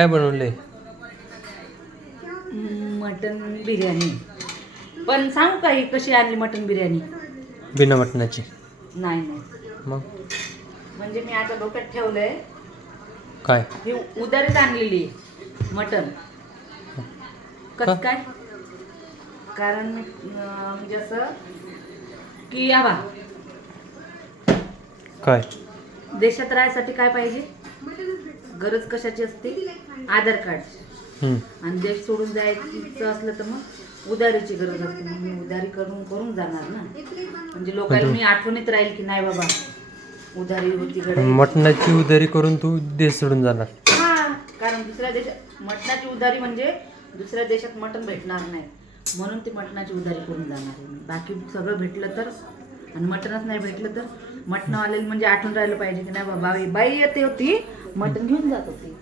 काय बनवलंय? मटन बिर्याणी. पण सांगू का ही कशी आणली मटन बिर्याणी? बिना मटणाची. नाही नाही. मग? म्हणजे मी आता डोक्यात ठेवलंय काय? ही उदारीत आणलेली मटन. का? कस काय? कारण अं, म्हणजे असं की या बा काय? देशात राहायसाठी काय पाहिजे? गरज कशाची असते? आधार कार्ड. आणि देश सोडून जायचं असलं तर मग उधारीची गरज असते. मग मी उधारी करून करून जाणार ना. म्हणजे लोकांना मी आठवणीत राहील की नाही बाबा उधारी होती मटणाची उधारी करून तू देश सोडून जाणार. हा कारण दुसऱ्या देशात मटणाची उधारी म्हणजे दुसऱ्या देशात मटण भेटणार नाही. म्हणून ती मटणाची उधारी करून जाणार. बाकी सगळं भेटलं तर आणि मटणच नाही भेटलं तर मटणवालेलं म्हणजे आठवून राहिलं पाहिजे की नाही बाबा बाई- बाई येते होती मटण घेऊन जात होती.